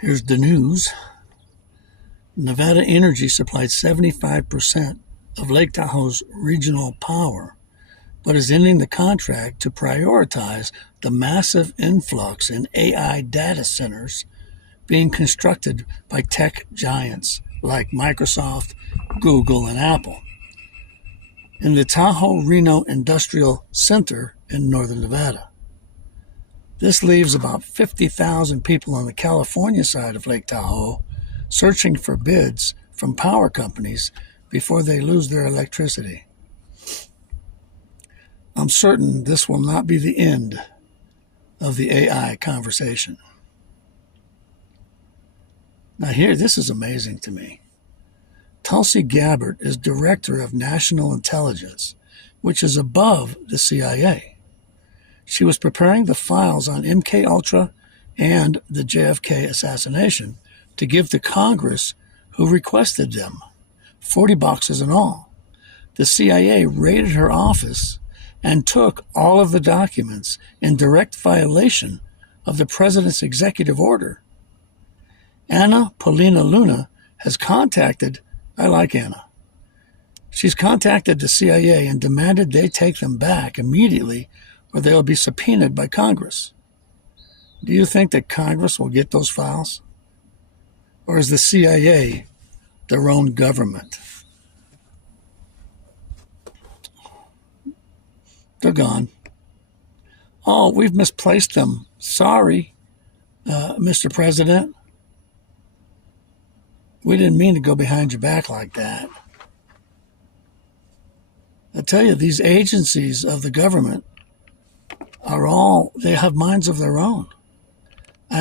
Here's the news. Nevada Energy supplied 75% of Lake Tahoe's regional power, but is ending the contract to prioritize the massive influx in AI data centers being constructed by tech giants like Microsoft, Google, and Apple in the Tahoe-Reno Industrial Center in northern Nevada. This leaves about 50,000 people on the California side of Lake Tahoe searching for bids from power companies before they lose their electricity. I'm certain this will not be the end of the AI conversation. Now here, this is amazing to me. Tulsi Gabbard is Director of National Intelligence, which is above the CIA. She was preparing the files on MKUltra and the JFK assassination to give to Congress, who requested them, 40 boxes in all. The CIA raided her office and took all of the documents in direct violation of the president's executive order. Anna Paulina Luna has contacted, I like Anna, she's contacted the CIA and demanded they take them back immediately or they'll be subpoenaed by Congress. Do you think that Congress will get those files? Or is the CIA their own government? They're gone. Oh, we've misplaced them. Sorry, Mr. President. We didn't mean to go behind your back like that. I tell you, these agencies of the government they have minds of their own.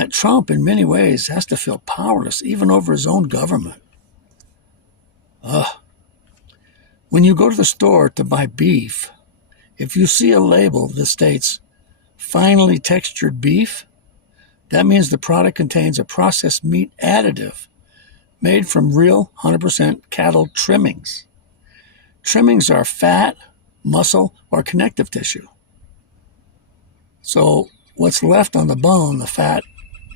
Trump, in many ways, has to feel powerless, even over his own government. When you go to the store to buy beef, if you see a label that states finely textured beef, that means the product contains a processed meat additive made from real 100% cattle trimmings. Trimmings are fat, muscle, or connective tissue. So what's left on the bone, the fat,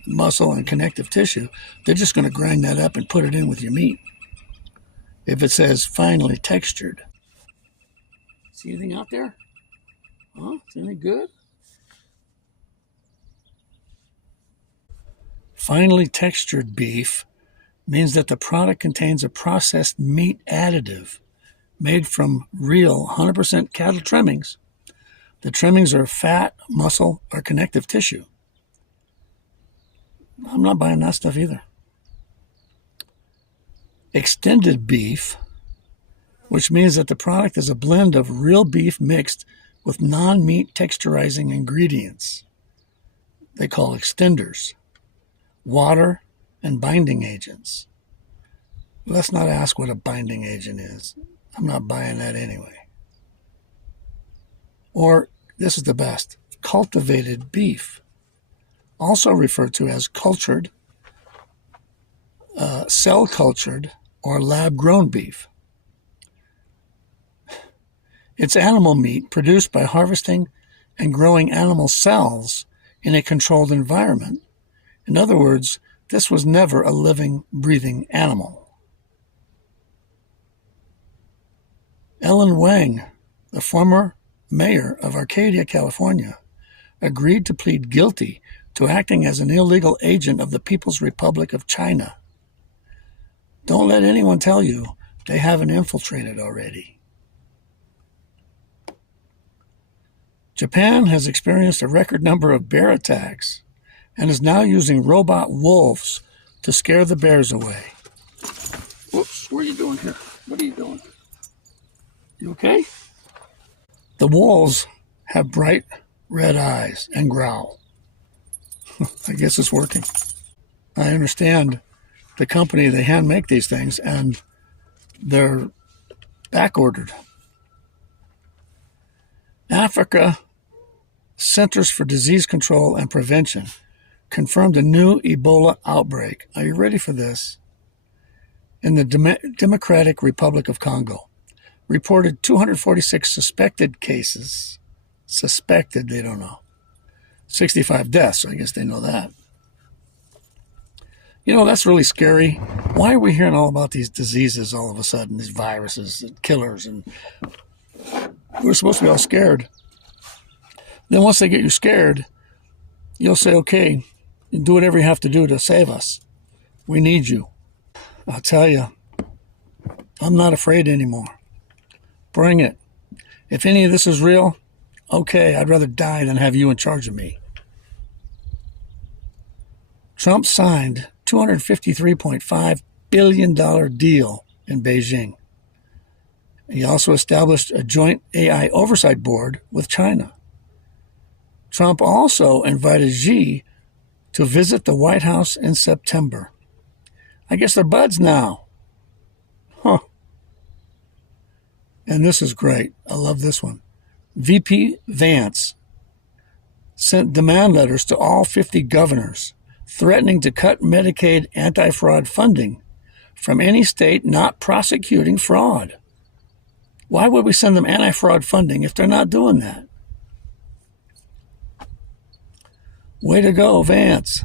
muscle, and connective tissue, they're just going to grind that up and put it in with your meat. If it says finely textured. See anything out there? Huh? Is anything good? Finely textured beef means that the product contains a processed meat additive made from real 100% cattle trimmings. The trimmings are fat, muscle, or connective tissue. I'm not buying that stuff either. Extended beef, which means that the product is a blend of real beef mixed with non-meat texturizing ingredients. They call extenders, water, and binding agents. Let's not ask what a binding agent is. I'm not buying that anyway. Or, this is the best, cultivated beef, also referred to as cultured, cell-cultured, or lab-grown beef. It's animal meat produced by harvesting and growing animal cells in a controlled environment. In other words, this was never a living, breathing animal. Ellen Wang, the former mayor of Arcadia, California, agreed to plead guilty to acting as an illegal agent of the People's Republic of China. Don't let anyone tell you they haven't infiltrated already. Japan has experienced a record number of bear attacks and is now using robot wolves to scare the bears away. Whoops, what are you doing here? What are you doing? You okay? The wolves have bright red eyes and growl. I guess it's working. I understand the company, they hand make these things and they're back ordered. Africa Centers for Disease Control and Prevention confirmed a new Ebola outbreak. Are you ready for this? In the Democratic Republic of Congo. Reported 246 suspected cases. Suspected, they don't know. 65 deaths, I guess they know that. You know, that's really scary. Why are we hearing all about these diseases all of a sudden, these viruses and killers? And we're supposed to be all scared. Then once they get you scared, you'll say, okay, do whatever you have to do to save us. We need you. I'll tell you, I'm not afraid anymore. Bring it. If any of this is real, okay, I'd rather die than have you in charge of me. Trump signed $253.5 billion deal in Beijing. He also established a joint AI oversight board with China. Trump also invited Xi to visit the White House in September. I guess they're buds now. Huh. And this is great. I love this one. VP Vance sent demand letters to all 50 governors threatening to cut Medicaid anti-fraud funding from any state not prosecuting fraud. Why would we send them anti-fraud funding if they're not doing that? Way to go, Vance.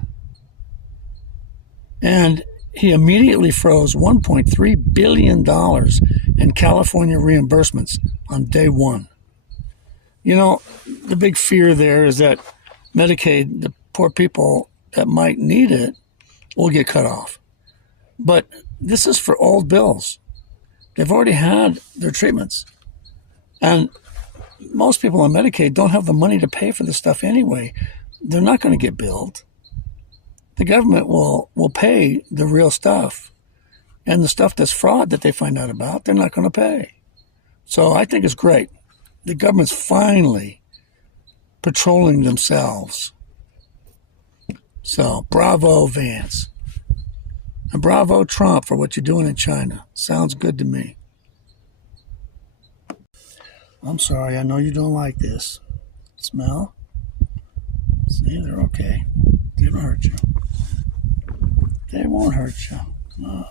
And he immediately froze $1.3 billion in California reimbursements on day one. You know, the big fear there is that Medicaid, the poor people that might need it, will get cut off. But this is for old bills. They've already had their treatments. And most people on Medicaid don't have the money to pay for this stuff anyway. They're not going to get billed. The government will pay the real stuff. And the stuff that's fraud that they find out about, they're not going to pay. So I think it's great. The government's finally patrolling themselves. So bravo, Vance. And bravo, Trump, for what you're doing in China. Sounds good to me. I'm sorry, I know you don't like this. Smell? See, they're okay. They don't hurt you. They won't hurt you. No.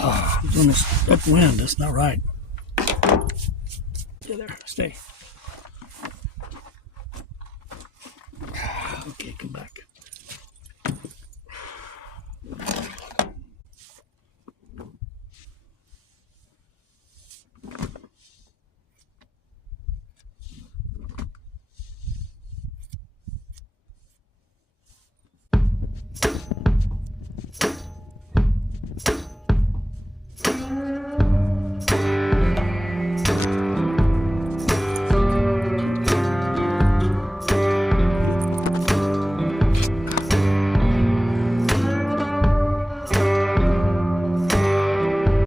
Oh, I'm doing this upwind. That's not right. Stay there. Stay. Okay, come back.